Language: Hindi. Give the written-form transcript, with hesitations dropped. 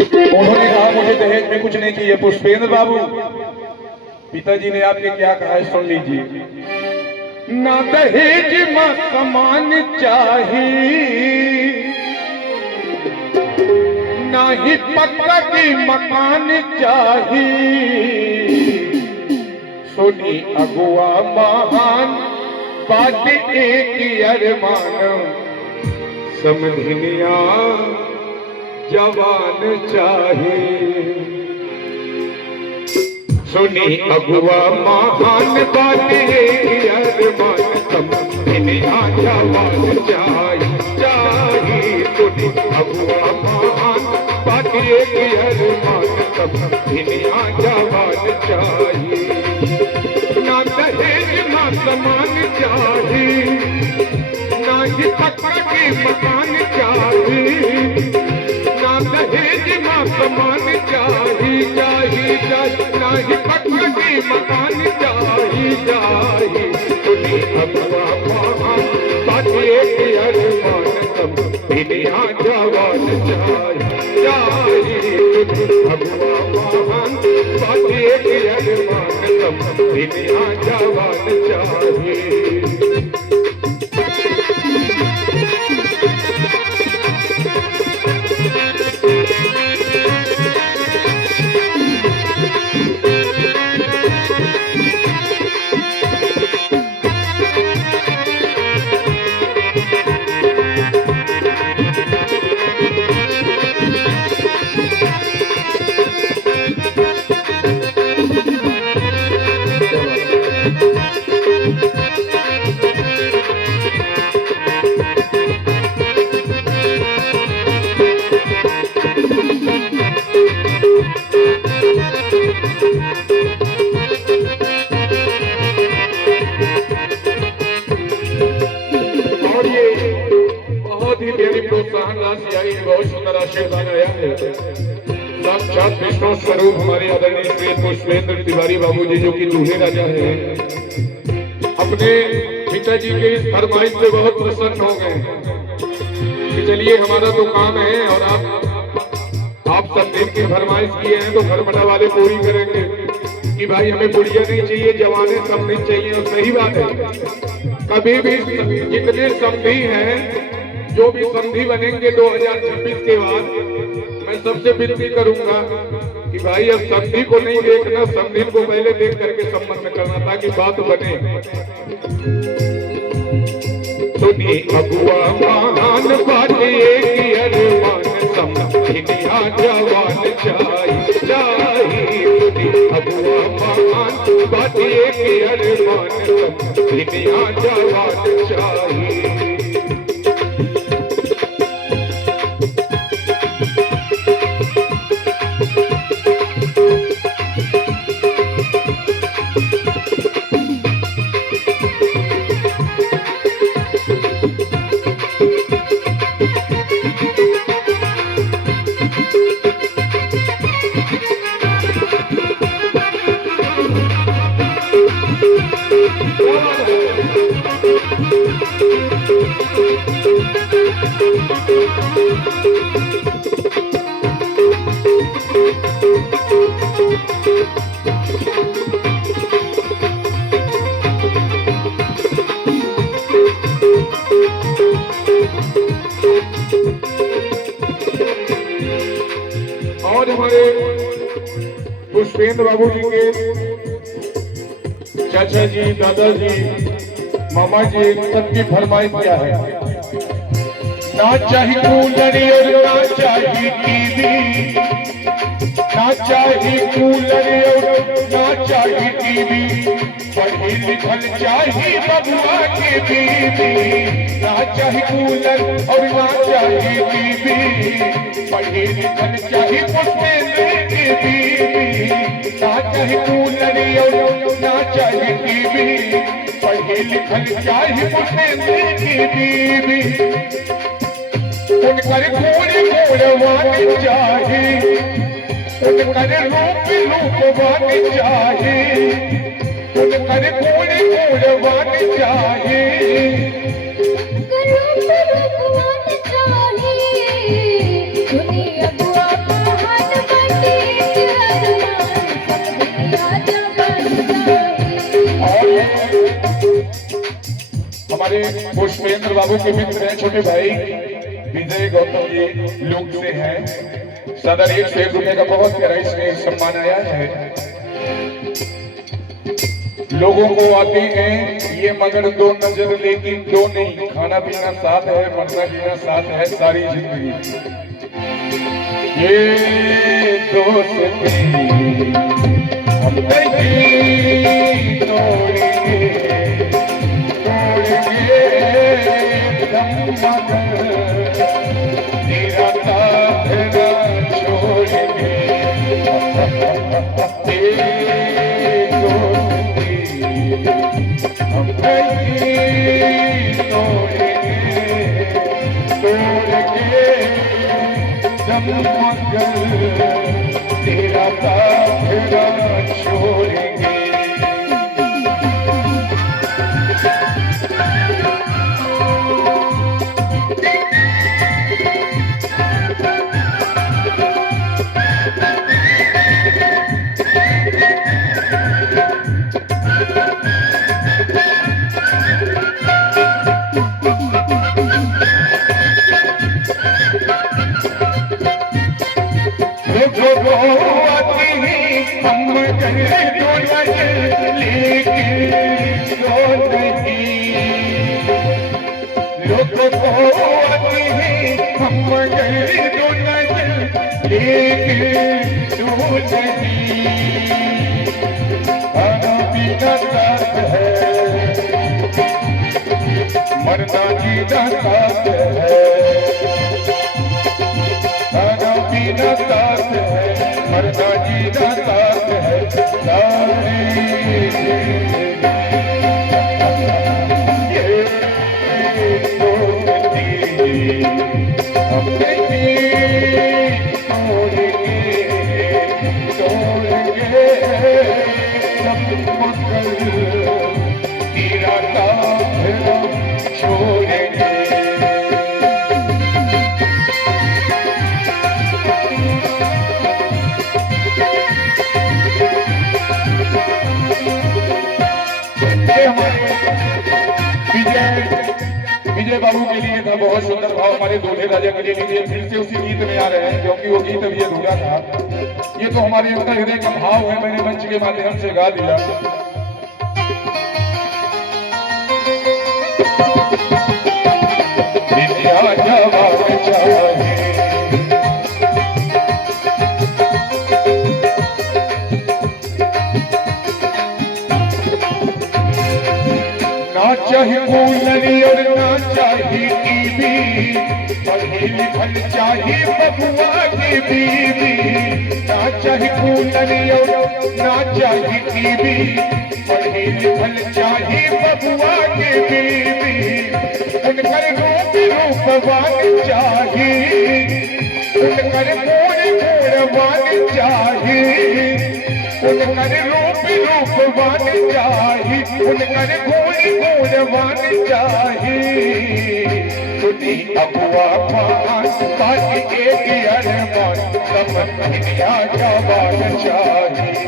उन्होंने कहा मुझे दहेज में कुछ नहीं चाहिए। पुष्पेंद्र बाबू, पिताजी ने आपके क्या कहा है सुन लीजिए। ना दहेज में सामान चाहिए, ना ही पक्का की मकान चाहिए। सुनी अगुआ महान बात एक अरमान, समझनिया जवान चाहिए। सुनी अगुआ महान बात एक अरमान, समझनिया जवान चाहिए। सुनी अगुआ महान बात एक अरमान, समझनिया जवान चाहिए। ना दहेज ना सामान चाहिए, ना ही पक्का के मकान चाहिए। ना दहेज ना सामान चाहिए, ना ही पक्का के मकान चाहिए। सुनी अगुआ महान बात एक अरमान, समझनिया जवान चाहिए। सुनी अगुआ महान बात एक अरमान, समझनिया जवान चाहिए। बहुत सुंदर आशीर्वाद आया है। साक्षात विष्णु स्वरूप हमारे आदरणीय श्री पुष्पेंद्र तिवारी बाबू जी, जो कि दूल्हे राजा हैं, अपने पिताजी के इस फरमाइश से बहुत प्रसन्न हो गए कि चलिए हमारा तो काम है और आप सब दिन की फरमाइश किए हैं तो घरमटा वाले पूरी करेंगे कि भाई हमें बुढ़िया नहीं चाहिए, जवाने सब नहीं चाहिए। और सही बात है, कभी भी जितने समधी हैं, जो भी संधि बनेंगे 2026 के बाद, मैं सबसे विनती करूंगा कि भाई अब संधि को नहीं देखना, संधि को पहले देख करके संबंध करना ताकि बात बने। सुनी अगुआ महान बात एक अरमान, समझनिया जवान चाहिए। सुनी अगुआ महान बात एक अरमान, समझनिया जवान चाहिए। और हमारे पुष्पेंद्र बाबू जी के चाचा जी, दादाजी, मामा जी, सबकी फरमाइश क्या है? ना चाहिए कूलर और ना चाहिए टीवी, ना चाहिए कूलर और ना चाहिए टीवी, पढ़ी लिखल चाहिए बबुआ के बीवी। ना चाहिए कूलर और ना चाहिए टीवी, पढ़ी लिखल चाहिए पुष्पेंद्र की बीवी। ना चाहिए कूलर और ना चाहिए टीवी, पढ़ी लिखल चाहिए पुष्पेंद्र की बीवी। उनकर घोड़वानी चाहिए, उनकर रूपवानी चाहिए, उनकर घोड़वानी चाहिए। रूपवानी चाहिए, दुनिया हमारे पुष्पेंद्र बाबू के मित्र हैं, छोटे भाई विजय गौतम जी लोग से हैं। सदर 101 रुपए का बहुत प्यारा इसमें सम्मान आया है। लोगों को आते हैं ये मगर दो नजर, लेकिन दो नहीं। खाना पीना साथ है, मरना जीना साथ है सारी जिंदगी। ये दोस्ती हम नहीं तोड़ेंगे, तोड़ेंगे दम मगर तेरा साथ न छोड़ेंगे। ये दोस्ती हम नहीं तोड़ेंगे, तोड़ेंगे दम मगर तेरा साथ न छोड़ेंगे। मरना जीना साथ है, खाना पीना साथ है, मरना जीना साथ है सारी जिंदगी। ये दोस्ती हम नहीं तोड़ेंगे, तोड़ेंगे दम मगर तेरा साथ न छोड़ेंगे। विजय बाबू के लिए था बहुत सुंदर भाव, हमारे दूल्हे राजा के लिए लीजिए। फिर से उसी गीत में आ रहे हैं क्योंकि वो गीत अभी अधूरा था। ये तो हमारे अंतर हृदय का भाव है, मैंने मंच के माध्यम से गा दिया। विद्या जवाब चाहिए, ना चाहिए कूलर और ना चाहिए टीवी, पढ़ी लिखल चाहिए बबुआ की बीवी। ना चाहिए कूलर और ना चाहिए टीवी, पढ़ी लिखल चाहिए बबुआ की बीवी। उनकर रूप रूपवान चाहिए, उनकर मोड़ मोड़वान चाहिए, उनकर रूप रूपवान चाहिए, उनकर गोड़ गोड़वान चाहिए। सुनी अबुआ पान बाकी एक अरमान, सब दुनिया जवान चाहिए।